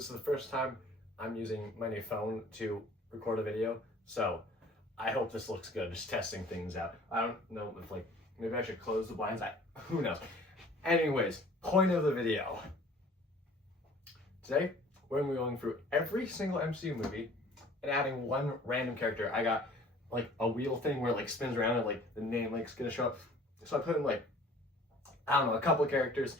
This is the first time I'm using my new phone to record a video, so I hope this looks good, just testing things out. I don't know if maybe I should close the blinds, who knows. Anyways, point of the video. Today, we're going to be going through every single MCU movie and adding one random character. I got a wheel thing where it spins around and the name is gonna show up. So I put in I don't know, a couple of characters,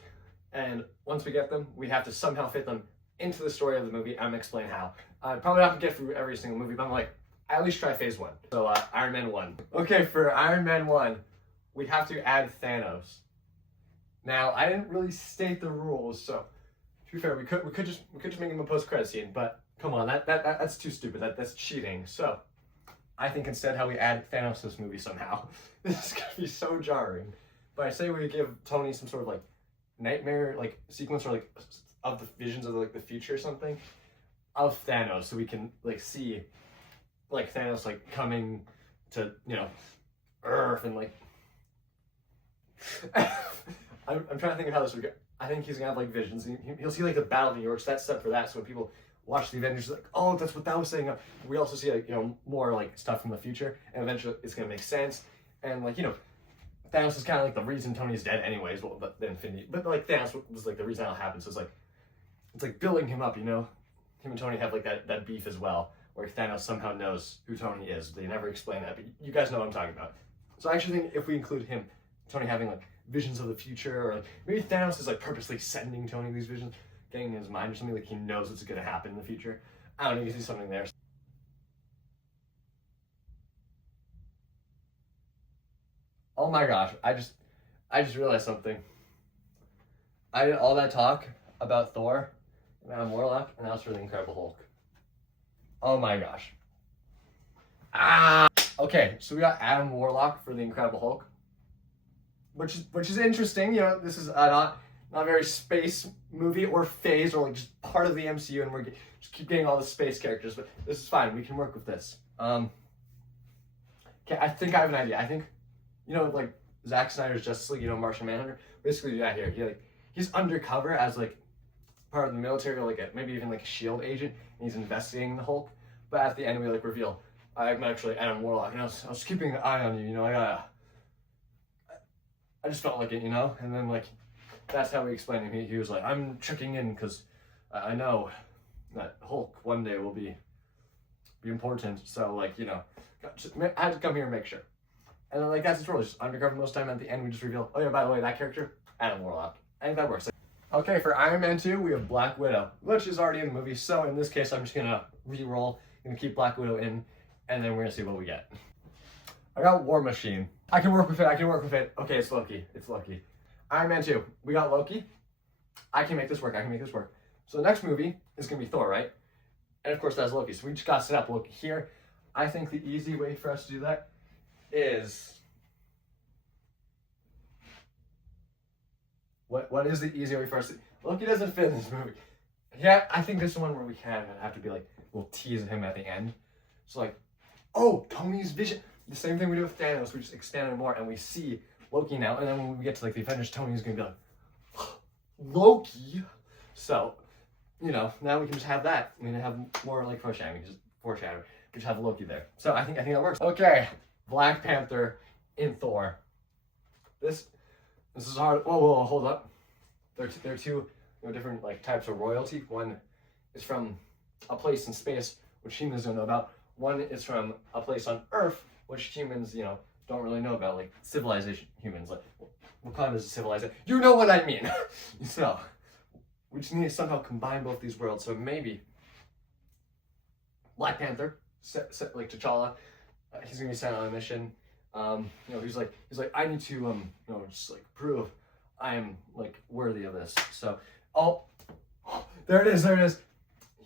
and once we get them, we have to somehow fit them into the story of the movie. I'm gonna explain how. Probably not gonna get through every single movie, but I'm at least try phase 1. So Iron Man 1. Okay, for Iron Man 1, we have to add Thanos. Now, I didn't really state the rules, so to be fair, we could just make him a post-credit scene, but come on, that's too stupid. That's cheating. So I think instead how we add Thanos to this movie somehow. This is gonna be so jarring. But I say we give Tony some sort of nightmare sequence or of the visions of the future or something of Thanos, so we can see Thanos coming to Earth and I'm trying to think of how this would go. I think he's gonna have visions. He'll see the Battle of New York. So that's set for that. So when people watch the Avengers, oh, that's what that was saying. We also see more stuff from the future, and eventually it's gonna make sense. And Thanos is kind of the reason Tony's dead, anyways. Well, but the Infinity, but Thanos was the reason how it happened. So it's building him up. Him and Tony have that beef as well, where Thanos somehow knows who Tony is. They never explain that, but you guys know what I'm talking about. So I actually think if we include him, Tony having visions of the future, or maybe Thanos is purposely sending Tony these visions, getting in his mind or something, he knows what's gonna happen in the future. I don't know, you can see something there. Oh my gosh, I just realized something. I did all that talk about Thor and Adam Warlock, and that was for the Incredible Hulk. Oh my gosh. Okay, so we got Adam Warlock for the Incredible Hulk, which is interesting. This is not a very space movie or phase or just part of the MCU, and we're just keep getting all the space characters, but this is fine. We can work with this. Okay, I think I have an idea. I think, Zack Snyder's Justice League, Martian Manhunter. Basically do that here. He's undercover as part of the military, or maybe even a SHIELD agent, and he's investigating the Hulk. But at the end we reveal I'm actually Adam Warlock, and I was keeping an eye on you. I just felt like it, and then that's how we explained him. He was I'm checking in because I know that Hulk one day will be important. So I had to come here and make sure. And then that's his role, just undercover most of the time. At the end we just reveal, oh yeah, by the way, that character, Adam Warlock. I think that works. Okay, for Iron Man 2, we have Black Widow, which is already in the movie. So in this case, I'm just gonna re-roll, gonna keep Black Widow in, and then we're gonna see what we get. I got War Machine. I can work with it. Okay, it's Loki. Iron Man 2, we got Loki. I can make this work. So the next movie is gonna be Thor, right? And of course that's Loki. So we just gotta set up Loki here. I think the easy way for us to do that is... What is the easy way for us to... Loki doesn't fit in this movie. Yeah, I think this is one where we kind of have to be we'll tease him at the end. So oh, Tony's vision. The same thing we do with Thanos, we just expand it more and we see Loki now, and then when we get to the Avengers, Tony's gonna be Loki. So, now we can just have that. We can have more foreshadowing. We can just have Loki there. So I think that works. Okay, Black Panther in Thor. This is hard. Whoa, hold up. There are two different types of royalty. One is from a place in space, which humans don't know about. One is from a place on Earth, which humans, don't really know about, civilization humans. Wakanda is a civilization. You know what I mean. So, we just need to somehow combine both these worlds. So maybe Black Panther, T'Challa, he's gonna be sent on a mission. He's like, I need to, just prove I am worthy of this. So, there it is.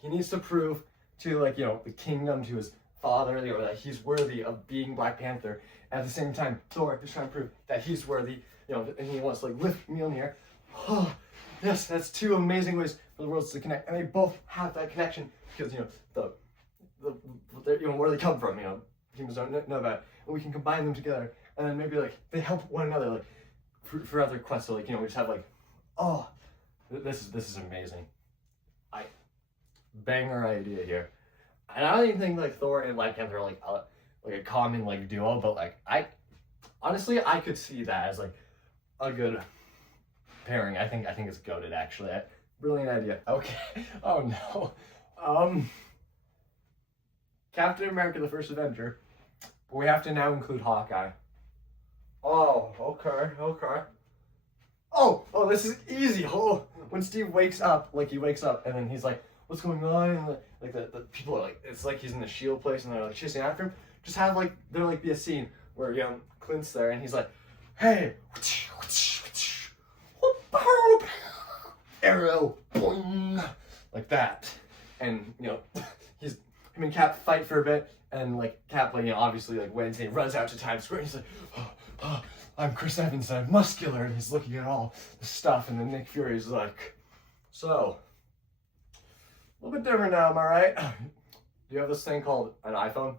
He needs to prove to the kingdom, to his father, that he's worthy of being Black Panther. At the same time, Thor is trying to prove that he's worthy, and he wants to lift Mjolnir. Oh, yes, that's two amazing ways for the worlds to connect, and they both have that connection because where they come from, humans don't know about it, and we can combine them together, and then maybe they help one another for other quests. So we just have oh, this is amazing. banger idea here. And I don't even think like Thor and Black Panther are like a common like duo, but like I honestly I could see that as like a good pairing. I think it's goated actually. Brilliant idea. Okay. Oh no. Captain America: The First Avenger. But we have to now include Hawkeye. Oh, okay. Oh, this is easy. Oh, when Steve wakes up, like he wakes up and then he's like, "What's going on?" And like the people are like, it's like he's in the shield place and they're like chasing after him. Just have like there like be a scene where Clint's there and he's like, "Hey, arrow, boing," like that, and him and Cap fight for a bit, and like Cap, like obviously like Wednesday runs out to Times Square. And he's like, oh, "I'm Chris Evans, I'm muscular," and he's looking at all the stuff, and then Nick Fury's like, "So, a little bit different now, am I right? Do you have this thing called an iPhone?"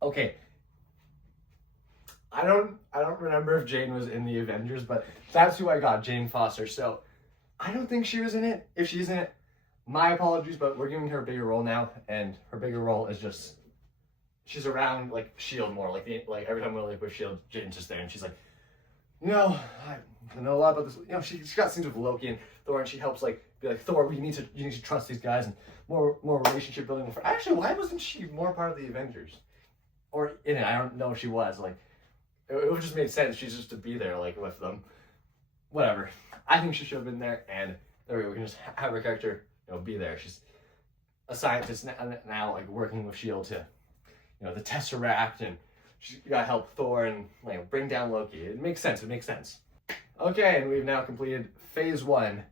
Okay. I don't remember if Jane was in the Avengers, but that's who I got, Jane Foster. So I don't think she was in it. If she's in it, my apologies, but we're giving her a bigger role now, and her bigger role is just she's around like Shield more. Like every time we're like with Shield, Jane's just there, and she's like, I know a lot about this. She's got scenes with Loki and Thor, and she helps like be like, "Thor, you need to trust these guys," and more relationship building. Actually, why wasn't she more part of the Avengers? Or in it? I don't know if she was like. It would just made sense. She's just to be there, like with them. Whatever. I think she should have been there, and there we go. We can just have her character, be there. She's a scientist now, like working with Shield to, the Tesseract, and she's got to help Thor and bring down Loki. It makes sense. Okay, and we've now completed phase 1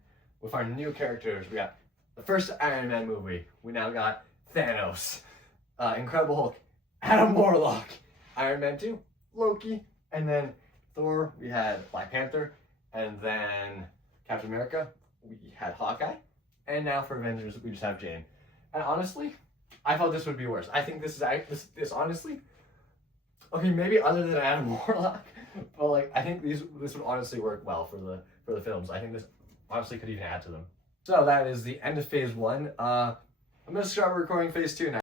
with our new characters. We got the first Iron Man movie. We now got Thanos, Incredible Hulk, Adam Warlock, Iron Man 2. Loki, and then Thor, we had Black Panther, and then Captain America, we had Hawkeye, and now for Avengers, we just have Jane. And honestly, I thought this would be worse. I think this honestly, okay, maybe other than Adam Warlock, but I think this would honestly work well for the films. I think this honestly could even add to them. So that is the end of phase 1. I'm gonna start recording phase 2 now.